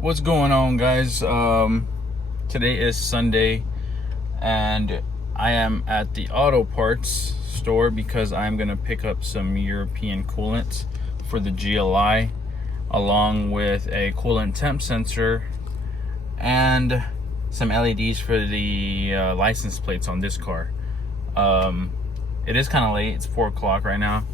What's going on, guys? Today is Sunday and I am at the auto parts store because I'm gonna pick up some European coolant for the GLI, along with a coolant temp sensor and some LEDs for the license plates on this car. It is kind of late, it's 4 o'clock right now,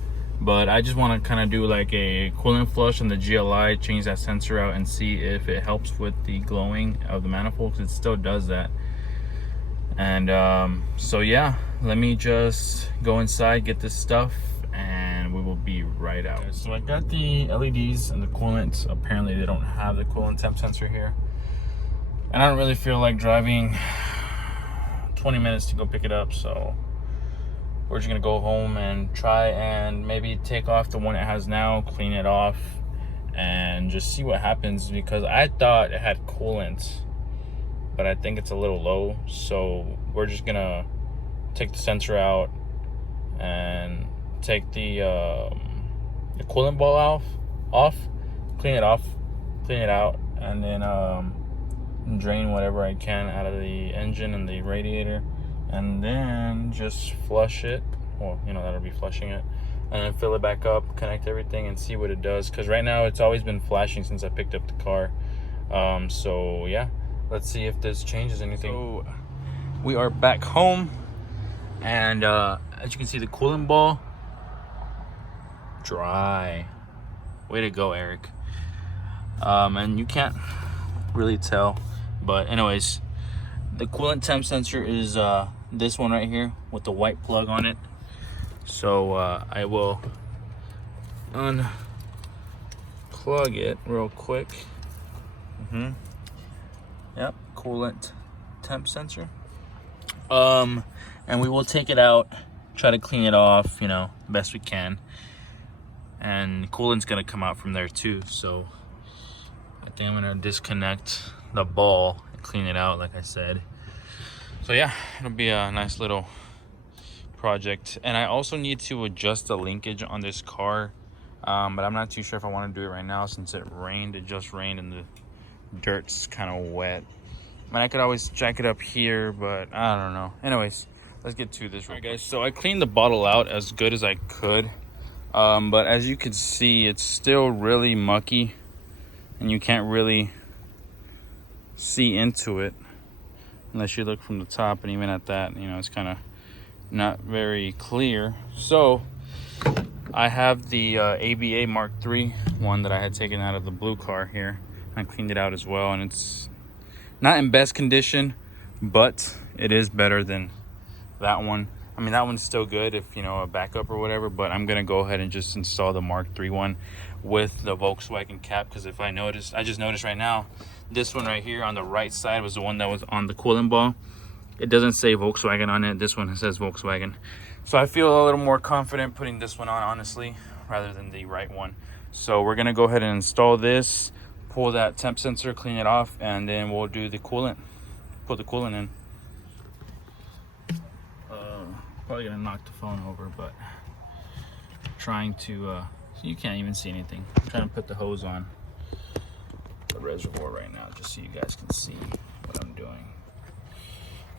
but I just want to kind of do like a coolant flush on the GLI, change that sensor out and see if it helps with the glowing of the manifold, because it still does that. And so yeah, let me just go inside, get this stuff, and we will be right out. So I got the LEDs and the coolant. Apparently they don't have the coolant temp sensor here, and I don't really feel like driving 20 minutes to go pick it up, so we're just gonna go home and try and maybe take off the one it has now, clean it off, and just see what happens, because I thought it had coolant, but I think it's a little low. So we're just gonna take the sensor out and take the coolant ball off, clean it out, and then drain whatever I can out of the engine and the radiator, and then just flush it. Well, you know, that'll be flushing it, and then fill it back up, connect everything, and see what it does, because right now it's always been flashing since I picked up the car. So yeah, let's see if this changes anything. So we are back home, and as you can see, the coolant ball dry. Way to go, Eric. And you can't really tell, but anyways, the coolant temp sensor is this one right here with the white plug on it. So I will unplug it real quick. Yep, coolant temp sensor. And we will take it out, try to clean it off, you know, best we can. And coolant's gonna come out from there too. So I think I'm gonna disconnect the ball and clean it out, like I said. So yeah, it'll be a nice little project. And I also need to adjust the linkage on this car, but I'm not too sure if I want to do it right now since it rained. It just rained and the dirt's kind of wet. I mean, I could always jack it up here, but I don't know. Anyways, let's get to this. All right, guys, so I cleaned the bottle out as good as I could, but as you can see, it's still really mucky and you can't really see into it unless you look from the top, and even at that, you know, it's kind of not very clear. So I have the ABA Mark III one that I had taken out of the blue car here. I cleaned it out as well, and it's not in best condition, but it is better than that one. I mean, that one's still good if, you know, a backup or whatever, but I'm gonna go ahead and just install the Mark III one with the Volkswagen cap, because if I just noticed right now, this one right here on the right side was the one that was on the coolant ball. It doesn't say Volkswagen on it. This one says Volkswagen. So I feel a little more confident putting this one on, honestly, rather than the right one. So we're gonna go ahead and install this, pull that temp sensor, clean it off, and then we'll do the coolant, put the coolant in. Probably gonna knock the phone over, but trying to you can't even see anything. I'm trying to put the hose on the reservoir right now just so you guys can see what I'm doing.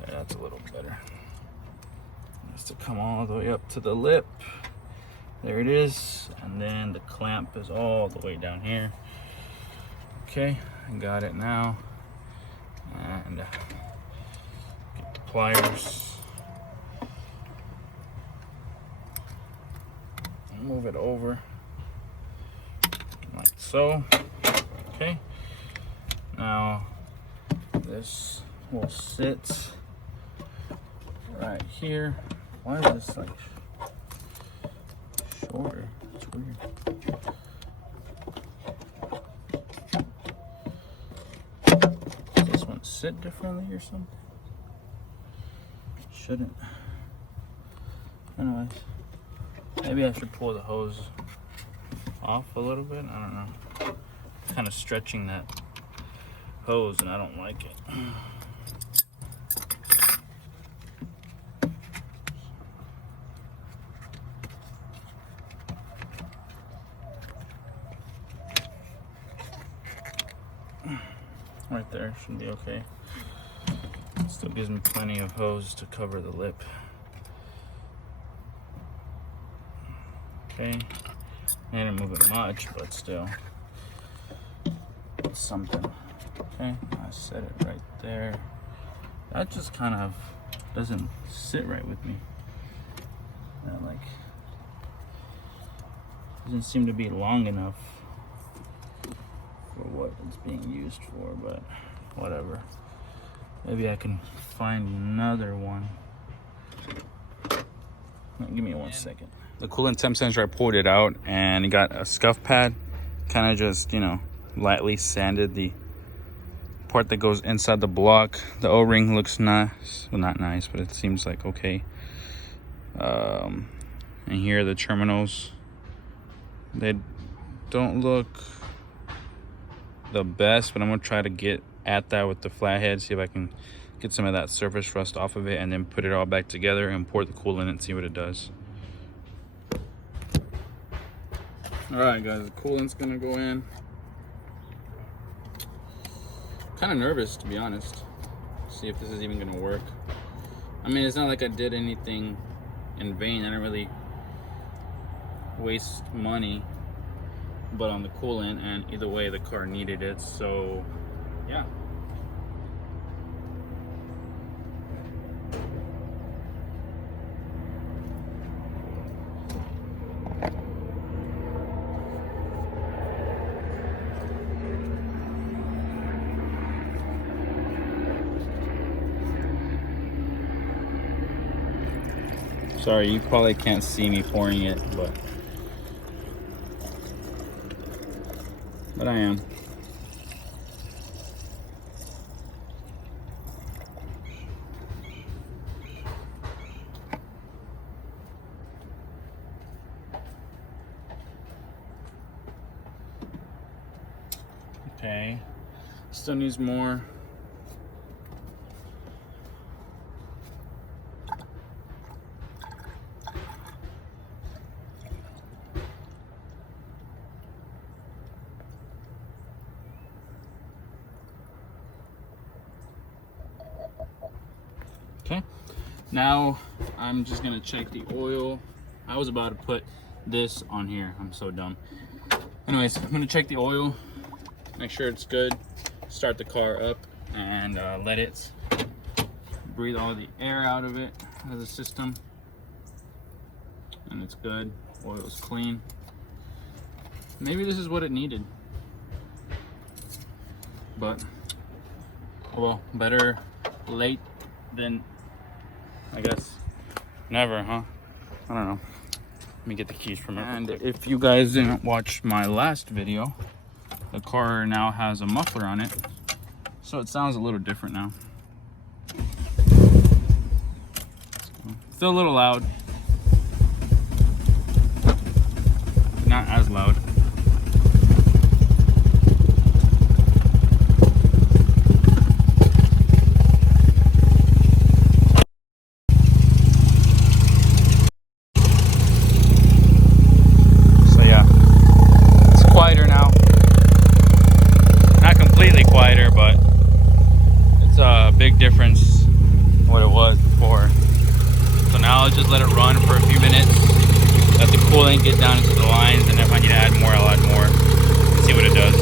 Yeah, that's a little better. It has to come all the way up to the lip. There it is. And then the clamp is all the way down here. Okay, I got it now. And get the pliers. Move it over like so. Okay, now this will sit right here. Why is this like shorter? It's weird. Does this one sit differently or something? Shouldn't. Anyways, maybe I should pull the hose off a little bit. I don't know. Kind of stretching that hose and I don't like it. Right there should be okay. Still gives me plenty of hose to cover the lip. Okay, I didn't move it much, but still, it's something. Okay, I set it right there. That just kind of doesn't sit right with me. That like doesn't seem to be long enough for what it's being used for, but whatever. Maybe I can find another one. Give me 1 second. The coolant temp sensor, I pulled it out and it got a scuff pad. Kind of just, you know, lightly sanded the part that goes inside the block. The O-ring looks nice. Well, not nice, but it seems like okay. And here are the terminals. They don't look the best, but I'm gonna try to get at that with the flathead, see if I can get some of that surface rust off of it, and then put it all back together and pour the coolant and see what it does. All right, guys, the coolant's gonna go in. Kind of nervous, to be honest. See if this is even gonna work. I mean, it's not like I did anything in vain. I didn't really waste money, but on the coolant, and either way, the car needed it. So, yeah. Sorry, you probably can't see me pouring it, but I am. Okay, still needs more. Okay, now I'm just gonna check the oil. I was about to put this on here. I'm so dumb. Anyways, I'm gonna check the oil, make sure it's good, start the car up, and let it breathe all the air out of it, out of the system. And it's good. Oil's clean. Maybe this is what it needed. But, well, better late than, I guess, never, huh? I don't know. Let me get the keys from it. And if you guys didn't watch my last video, the car now has a muffler on it, so it sounds a little different now. Still a little loud. Not as loud. Big difference what it was before. So now I'll just let it run for a few minutes, let the coolant get down into the lines, and if I need to add more, I'll add more and see what it does.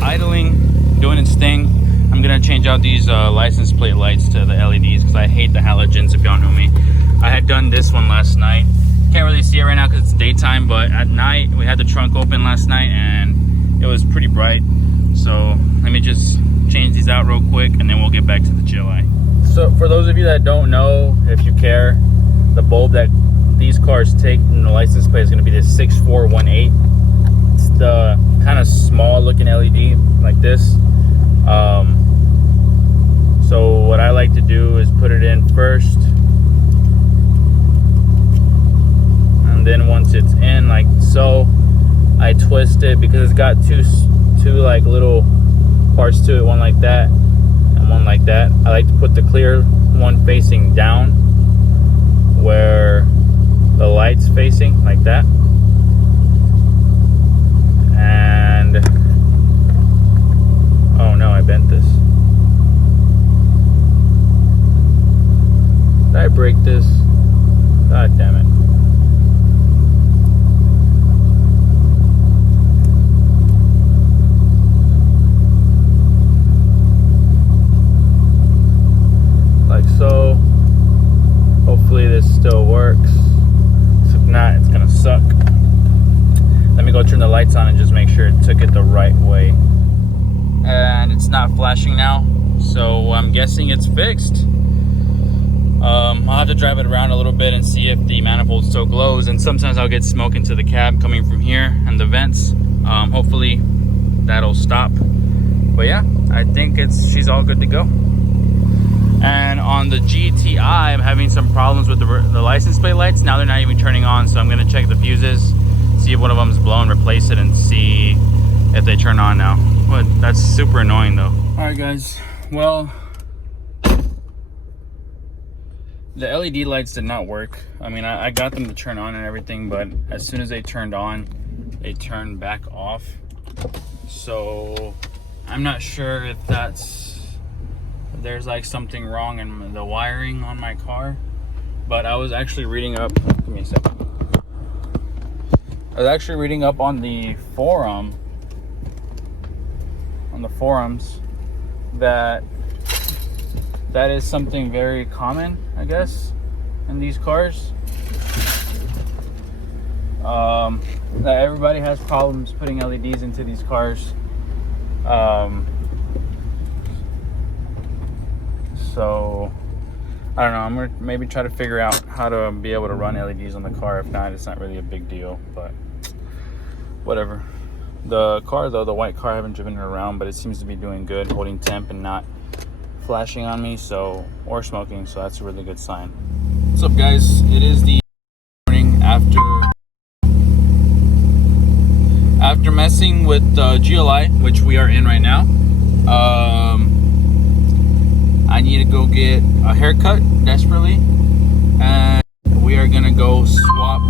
Idling, doing its thing. I'm gonna change out these license plate lights to the LEDs because I hate the halogens, if y'all know me. I had done this one last night. Can't really see it right now because it's daytime, but at night we had the trunk open last night and it was pretty bright. So let me just change these out real quick and then we'll get back to the GLI. So for those of you that don't know, if you care, the bulb that these cars take in the license plate is going to be the 6418. It's the kind of small looking LED like this. So what I like to do is put it in first, and then once it's in like so, I twist it because it's got two like little parts to it, one like that and one like that. I like to put the clear one facing down where the light's facing, like that. And oh no, I brake this. God damn it. Like so. Hopefully this still works. If not, it's gonna suck. Let me go turn the lights on and just make sure it took it the right way. And it's not flashing now, so I'm guessing it's fixed. I'll have to drive it around a little bit and see if the manifold still glows, and sometimes I'll get smoke into the cab coming from here and the vents. Hopefully that'll stop. But yeah, I think she's all good to go. And on the GTI, I'm having some problems with the license plate lights. Now they're not even turning on, so I'm gonna check the fuses, see if one of them is blown, replace it, and see if they turn on now. But that's super annoying though. All right guys, well, the LED lights did not work. I mean, I got them to turn on and everything, but as soon as they turned on, they turned back off. So I'm not sure if there's like something wrong in the wiring on my car. But I was actually reading up, give me a second. I was actually reading up on the forums that is something very common, I guess, in these cars. That everybody has problems putting LEDs into these cars. So I don't know, I'm gonna maybe try to figure out how to be able to run LEDs on the car. If not, it's not really a big deal, but whatever. The car though, the white car, I haven't driven it around, but it seems to be doing good, holding temp and not flashing on me, so, or smoking, so that's a really good sign. What's up guys? It is the morning after messing with the GLI, which we are in right now. I need to go get a haircut desperately, and we are gonna go swap.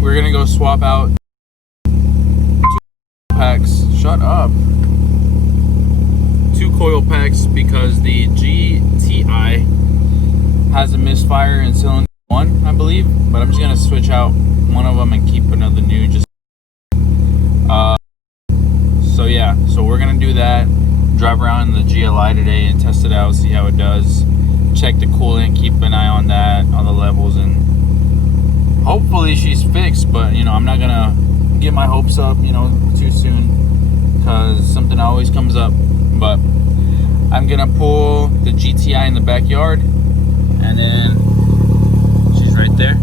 We're gonna go swap out 2 packs. Shut up. 2 coil packs because the GTI has a misfire in cylinder 1, I believe. But I'm just gonna switch out one of them and keep another new. So yeah, so we're gonna do that. Drive around in the GLI today and test it out, see how it does. Check the coolant, keep an eye on that, on the levels, and hopefully she's fixed. But you know, I'm not gonna get my hopes up, you know, too soon, because something always comes up. But I'm gonna pull the GTI in the backyard, and then she's right there,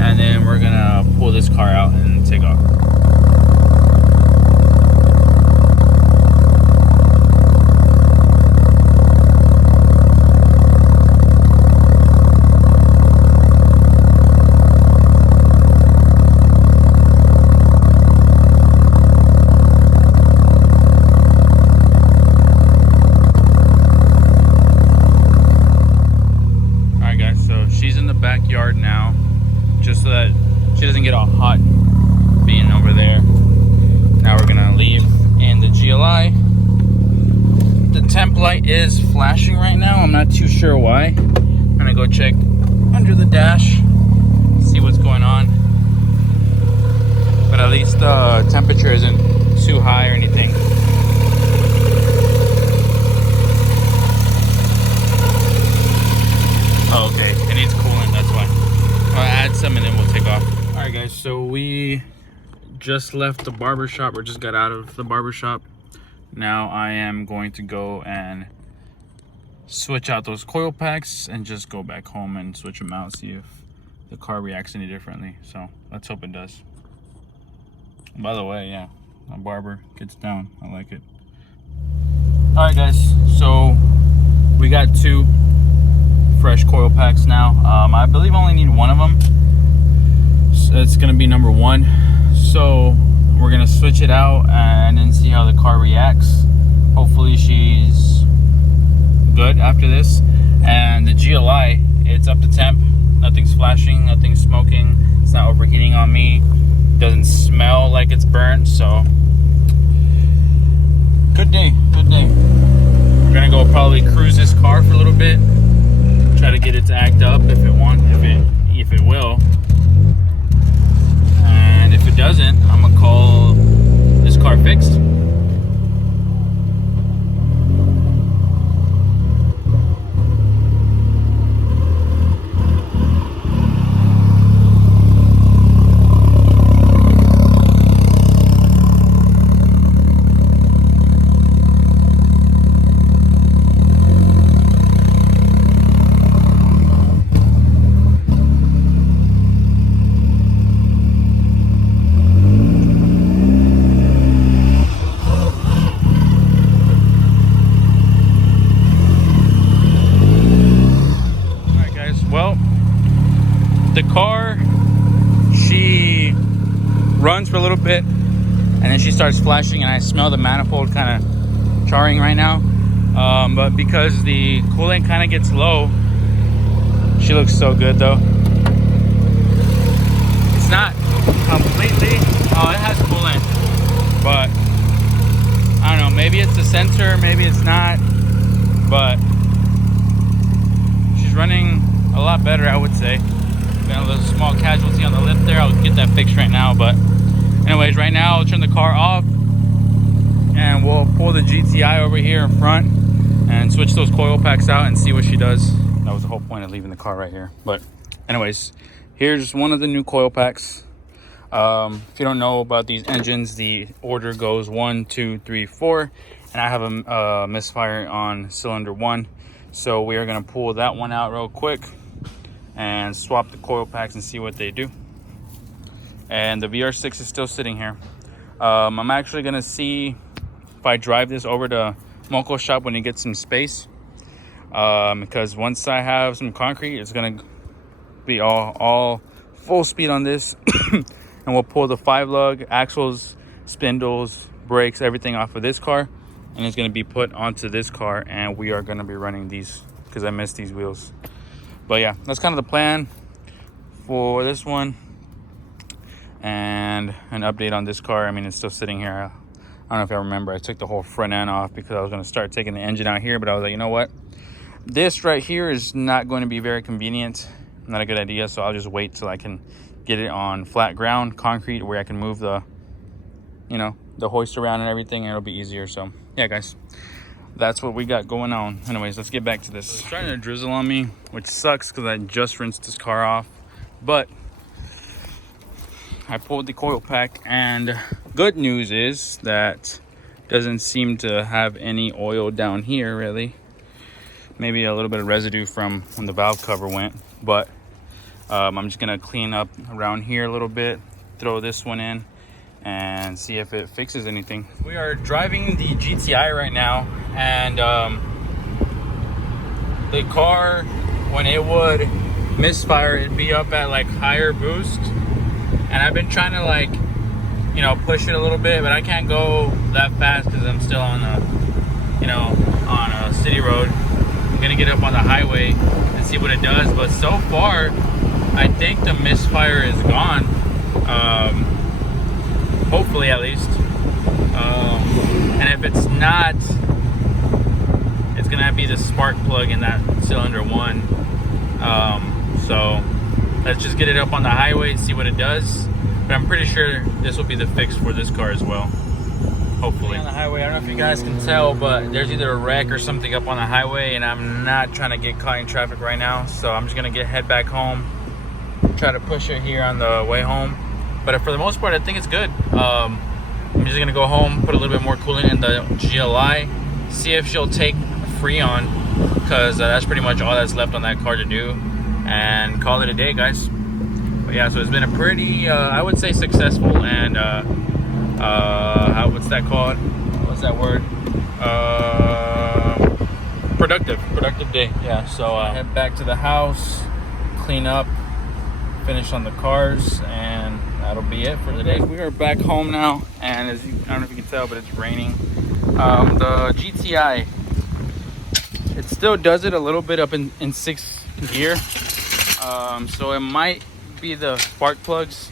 and then we're gonna pull this car out and take off. Backyard now, just so that she doesn't get all hot being over there. Now we're gonna leave in the GLI. The temp light is flashing right now. I'm not too sure why. I'm gonna go check under the dash, see what's going on. But at least the temperature isn't too high or anything. Oh, okay, it needs coolant, that's why. I'll add some and then we'll take off. All right guys, so we just left the barber shop, or just got out of the barber shop. Now I am going to go and switch out those coil packs and just go back home and switch them out, see if the car reacts any differently. So let's hope it does. By the way, yeah, my barber gets down, I like it. All right guys, so we got 2 fresh coil packs now. I believe I only need one of them. So it's gonna be number 1. So we're gonna switch it out and then see how the car reacts. Hopefully she's good after this. And the GLI, it's up to temp. Nothing's flashing, nothing's smoking. It's not overheating on me. It doesn't smell like it's burnt. So good day, good day. We're gonna go probably cruise this car for a little bit. Try try to get it to act up if it will. And if it doesn't, I'm gonna call this car fixed. The car, she runs for a little bit and then she starts flashing, and I smell the manifold kind of charring right now. But because the coolant kind of gets low, she looks so good though. It's not completely, it has coolant, but I don't know, maybe it's the sensor, maybe it's not, but she's running a lot better, I would say. Got a little small casualty on the lip there. I'll get that fixed right now. But anyways, right now I'll turn the car off and we'll pull the GTI over here in front and switch those coil packs out and see what she does. That was the whole point of leaving the car right here. But anyways, here's one of the new coil packs. If you don't know about these engines, the order goes 1, 2, 3, 4, and I have a misfire on cylinder 1, so we are going to pull that one out real quick and swap the coil packs and see what they do. And the VR6 is still sitting here. I'm actually gonna see if I drive this over to Moco shop when you get some space, because once I have some concrete, it's gonna be all full speed on this. And we'll pull the 5-lug axles, spindles, brakes, everything off of this car, and it's gonna be put onto this car, and we are gonna be running these because I missed these wheels. But yeah, that's kind of the plan for this one. And an update on this car. I mean, it's still sitting here. I don't know if I remember, I took the whole front end off because I was going to start taking the engine out here, but I was like, you know what, this right here is not going to be very convenient, not a good idea. So I'll just wait till I can get it on flat ground, concrete, where I can move the, you know, the hoist around and everything, and it'll be easier. So yeah, guys, that's what we got going on. Anyways, let's get back to this. It's trying to drizzle on me, which sucks because I just rinsed this car off. But I pulled the coil pack, and good news is that doesn't seem to have any oil down here really. Maybe a little bit of residue from when the valve cover went, but I'm just gonna clean up around here a little bit, throw this one in, and see if it fixes anything. We are driving the GTI right now, and the car, when it would misfire, it'd be up at like higher boost, and I've been trying to, like, you know, push it a little bit, but I can't go that fast because I'm still on a, you know, on a city road. I'm gonna get up on the highway and see what it does, but so far I think the misfire is gone. Hopefully, at least. And if it's not, it's gonna be the spark plug in that cylinder 1. So let's just get it up on the highway and see what it does. But I'm pretty sure this will be the fix for this car as well. Hopefully. On the highway, I don't know if you guys can tell, but there's either a wreck or something up on the highway, and I'm not trying to get caught in traffic right now. So I'm just gonna head back home, try to push it here on the way home. But for the most part, I think it's good. I'm just gonna go home, put a little bit more coolant in the GLI, see if she'll take Freon, because that's pretty much all that's left on that car to do, and call it a day, guys. But yeah, so it's been a pretty, I would say, successful and what's that called? What's that word? Productive day. Yeah. So head back to the house, clean up, finish on the cars, and that'll be it for today. We are back home now, and as you, I don't know if you can tell, but it's raining. The GTI, it still does it a little bit up in 6th gear, so it might be the spark plugs.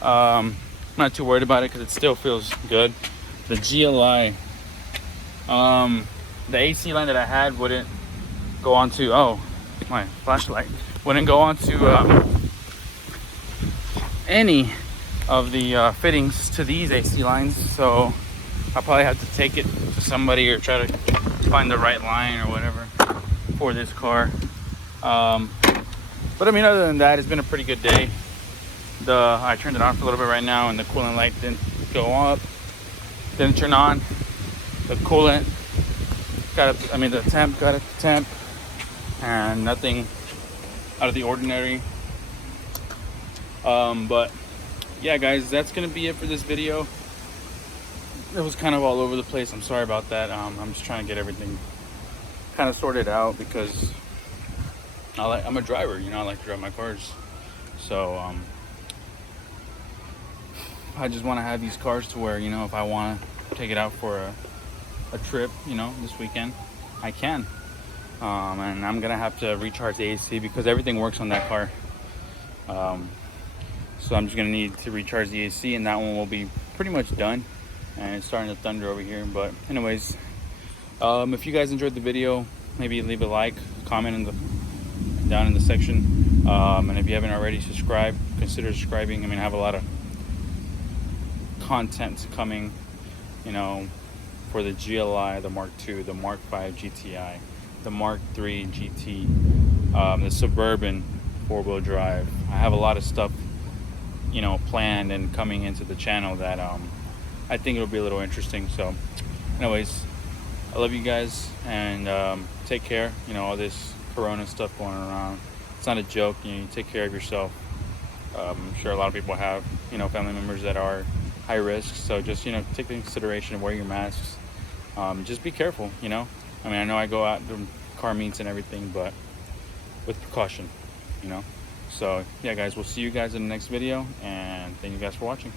I'm not too worried about it because it still feels good. The GLI, the AC line that I had wouldn't go on to, oh, my flashlight wouldn't go onto any of the fittings to these AC lines, so I'll probably have to take it to somebody or try to find the right line or whatever for this car. But I mean, other than that, it's been a pretty good day. I turned it on for a little bit right now, and the coolant light didn't go up, didn't turn on. The coolant the temp got a temp, and nothing out of the ordinary. But yeah, guys, that's gonna be it for this video. It was kind of all over the place. I'm sorry about that. I'm just trying to get everything kind of sorted out because I'm a driver, you know. I like to drive my cars, so I just want to have these cars to where, you know, if I want to take it out for a trip, you know, this weekend, I can. And I'm gonna have to recharge the AC because everything works on that car. So I'm just gonna need to recharge the AC, and that one will be pretty much done. And it's starting to thunder over here. But anyways, if you guys enjoyed the video, maybe leave a like, comment down in the section. And if you haven't already subscribed, consider subscribing. I mean, I have a lot of content coming, you know, for the GLI, the Mark II, the Mark V GTI, the Mark III GT, the Suburban 4-wheel drive. I have a lot of stuff, you know, planned and coming into the channel that I think it'll be a little interesting. So anyways, I love you guys, and take care. You know, all this corona stuff going around, it's not a joke. You know, you take care of yourself. I'm sure a lot of people have, you know, family members that are high risk, so just, you know, take into consideration, wear your masks. Just be careful, you know. I mean, I know I go out to car meets and everything, but with precaution, you know. So yeah, guys, we'll see you guys in the next video, and thank you guys for watching.